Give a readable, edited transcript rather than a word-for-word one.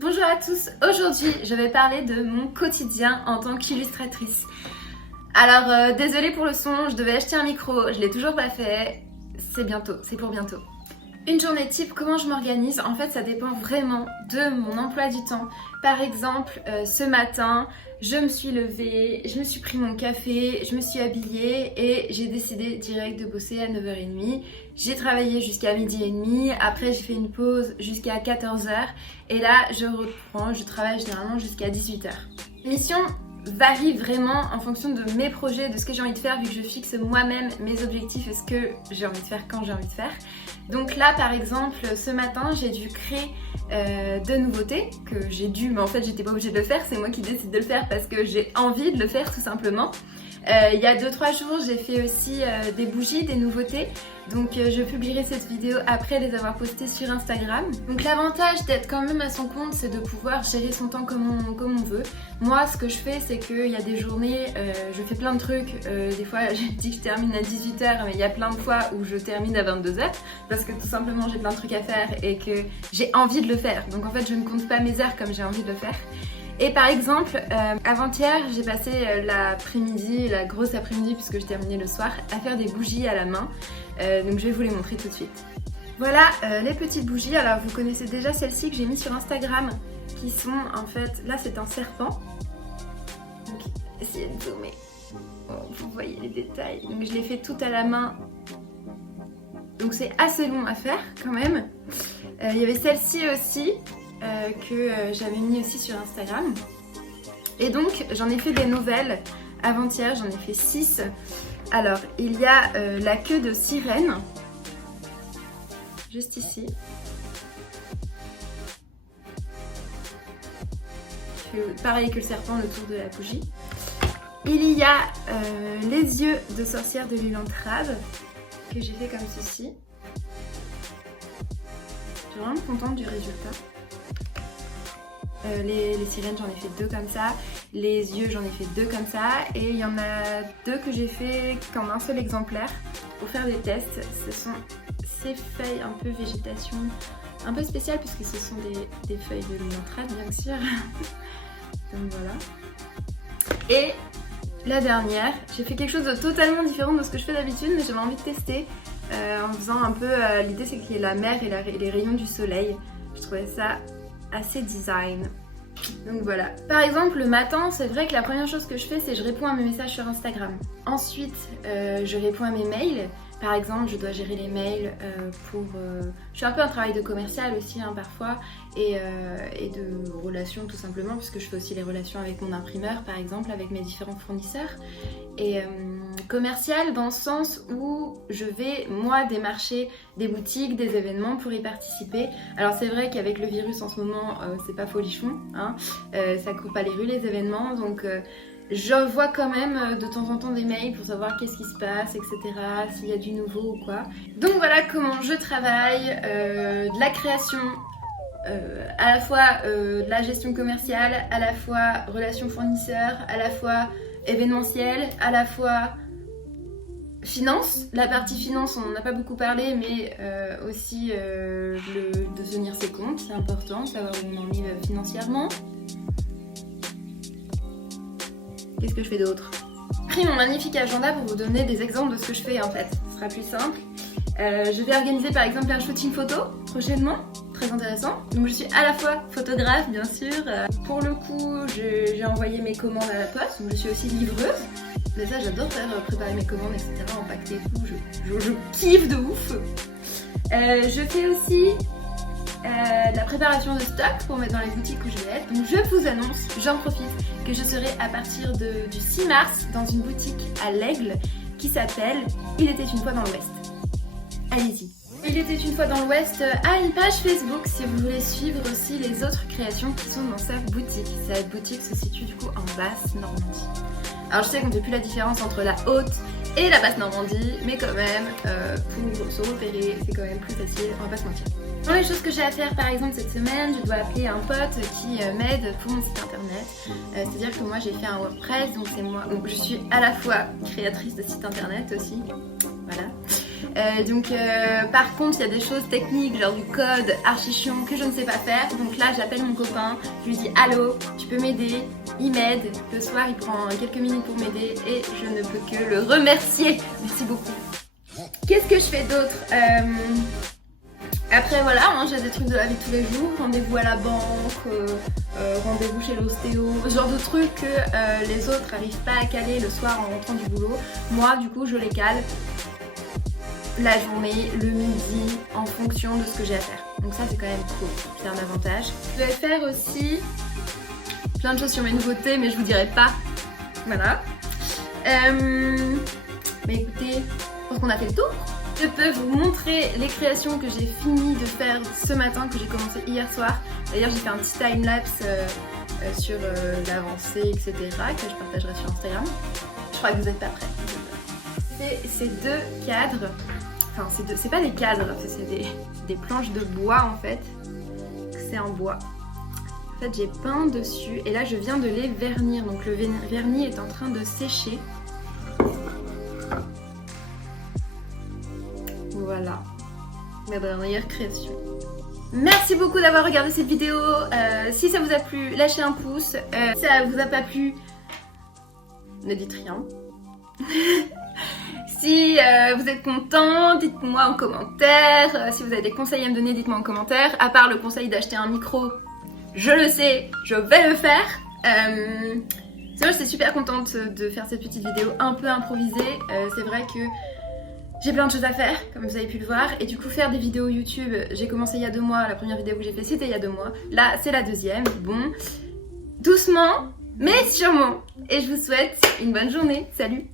Bonjour à tous, aujourd'hui je vais parler de mon quotidien en tant qu'illustratrice. Alors désolée pour le son, je devais acheter un micro, je l'ai toujours pas fait, c'est bientôt, c'est pour bientôt. Une journée type, comment je m'organise? En fait ça dépend vraiment de mon emploi du temps. Par exemple, ce matin, je me suis levée, je me suis pris mon café, je me suis habillée et j'ai décidé direct de bosser à 9h30. J'ai travaillé jusqu'à 12h30, après j'ai fait une pause jusqu'à 14h et là je reprends, je travaille généralement jusqu'à 18h. Mission varie vraiment en fonction de mes projets, de ce que j'ai envie de faire, vu que je fixe moi-même mes objectifs et ce que j'ai envie de faire quand j'ai envie de faire. Donc là par exemple ce matin j'ai dû créer de nouveautés que j'ai dû, mais en fait j'étais pas obligée de le faire, c'est moi qui décide de le faire parce que j'ai envie de le faire tout simplement. Il y a 2-3 jours j'ai fait aussi des bougies, des nouveautés, donc je publierai cette vidéo après les avoir postées sur Instagram. Donc l'avantage d'être quand même à son compte, c'est de pouvoir gérer son temps comme on veut. Moi ce que je fais c'est qu'il y a des journées, je fais plein de trucs, des fois j'ai dit que je termine à 18h mais il y a plein de fois où je termine à 22h parce que tout simplement j'ai plein de trucs à faire et que j'ai envie de le faire. Donc en fait je ne compte pas mes heures comme j'ai envie de le faire. Et par exemple, avant-hier, j'ai passé l'après-midi, la grosse après-midi puisque je terminais le soir, à faire des bougies à la main. Donc je vais vous les montrer tout de suite. Voilà les petites bougies. Alors vous connaissez déjà celles-ci que j'ai mis sur Instagram, qui sont en fait, là c'est un serpent. Donc essayez de zoomer, vous voyez les détails. Donc je l'ai fait tout à la main. Donc c'est assez long à faire quand même. Il y avait celle-ci aussi. Que j'avais mis aussi sur Instagram. Et donc j'en ai fait des nouvelles avant-hier, j'en ai fait 6. Alors il y a la queue de sirène, juste ici. Pareil que le serpent, le tour de la bougie. Il y a les yeux de sorcière de l'huile en crabe que j'ai fait comme ceci. Je suis vraiment contente du résultat. Les sirènes j'en ai fait 2 comme ça, les yeux j'en ai fait 2 comme ça et il y en a 2 que j'ai fait qu'en un seul exemplaire pour faire des tests. Ce sont ces feuilles un peu végétation, un peu spéciales puisque ce sont des feuilles de l'huile bien sûr. Donc voilà. Et la dernière, j'ai fait quelque chose de totalement différent de ce que je fais d'habitude mais j'avais envie de tester en faisant un peu, l'idée c'est qu'il y ait la mer et les rayons du soleil. Je trouvais ça assez design. Donc voilà. Par exemple le matin c'est vrai que la première chose que je fais c'est je réponds à mes messages sur Instagram. Ensuite je réponds à mes mails. Par exemple je dois gérer les mails pour... Je fais un peu un travail de commercial aussi hein, parfois et de relations tout simplement puisque je fais aussi les relations avec mon imprimeur par exemple, avec mes différents fournisseurs. Et commercial dans le sens où je vais moi démarcher des boutiques, des événements pour y participer. Alors c'est vrai qu'avec le virus en ce moment c'est pas folichon, hein, ça court pas les rues les événements donc j'envoie quand même de temps en temps des mails pour savoir qu'est-ce qui se passe, etc. S'il y a du nouveau ou quoi. Donc voilà comment je travaille, de la création, à la fois de la gestion commerciale, à la fois relations fournisseurs, à la fois événementiel, à la fois finance. La partie finance on n'en a pas beaucoup parlé mais aussi de tenir ses comptes, c'est important, savoir où on en est financièrement. Qu'est-ce que je fais d'autre? J'ai pris mon magnifique agenda pour vous donner des exemples de ce que je fais en fait, ce sera plus simple. Je vais organiser par exemple un shooting photo prochainement, très intéressant. Donc je suis à la fois photographe bien sûr. Pour le coup j'ai envoyé mes commandes à la poste, donc je suis aussi livreuse. Mais ça j'adore faire préparer mes commandes etc, empaqueter et tout, je kiffe de ouf. Je fais aussi de la préparation de stock pour mettre dans les boutiques où je vais être. Donc je vous annonce, j'en profite, que je serai à partir du 6 mars dans une boutique à l'Aigle qui s'appelle Il était une fois dans l'Ouest. Allez-y. Il était une fois dans l'Ouest a une page Facebook si vous voulez suivre aussi les autres créations qui sont dans sa boutique. Cette boutique se situe du coup en Basse-Normandie. Alors je sais qu'on ne fait plus la différence entre la haute et la Basse-Normandie, mais quand même, pour se repérer, c'est quand même plus facile, on va pas se mentir. Dans les choses que j'ai à faire par exemple cette semaine, je dois appeler un pote qui m'aide pour mon site internet. C'est-à-dire que moi j'ai fait un WordPress, donc c'est moi. Donc je suis à la fois créatrice de site internet aussi, voilà. Par contre, il y a des choses techniques, genre du code archi chiant que je ne sais pas faire. Donc là, j'appelle mon copain, je lui dis allô, tu peux m'aider? Il m'aide. Le soir, il prend quelques minutes pour m'aider et je ne peux que le remercier. Merci beaucoup. Qu'est-ce que je fais d'autre? Après voilà, hein, j'ai des trucs de la vie de tous les jours, rendez-vous à la banque, rendez-vous chez l'ostéo, ce genre de trucs que les autres n'arrivent pas à caler le soir en rentrant du boulot. Moi du coup je les cale la journée, le midi, en fonction de ce que j'ai à faire. Donc ça c'est quand même cool, c'est un avantage. Je vais faire aussi plein de choses sur mes nouveautés mais je vous dirai pas. Voilà. Mais écoutez, je pense qu'on a fait le tour. Je peux vous montrer les créations que j'ai fini de faire ce matin, que j'ai commencé hier soir. D'ailleurs j'ai fait un petit time-lapse sur l'avancée, etc. que je partagerai sur Instagram. Je crois que vous n'êtes pas prêts. C'est ces deux cadres, enfin c'est pas des cadres, c'est des planches de bois en fait. C'est en bois. En fait j'ai peint dessus et là je viens de les vernir. Donc le vernis est en train de sécher. Voilà, ma dernière création. Merci beaucoup d'avoir regardé cette vidéo. Si ça vous a plu, lâchez un pouce. Si ça vous a pas plu, ne dites rien. Si vous êtes content, dites-moi en commentaire. Si vous avez des conseils à me donner, dites-moi en commentaire. À part le conseil d'acheter un micro, je le sais, je vais le faire. Sinon, j'étais super contente de faire cette petite vidéo un peu improvisée. C'est vrai que j'ai plein de choses à faire, comme vous avez pu le voir, et du coup faire des vidéos YouTube, j'ai commencé il y a 2 mois, la première vidéo que j'ai fait c'était il y a 2 mois, là c'est la deuxième, bon, doucement, mais sûrement, et je vous souhaite une bonne journée, salut!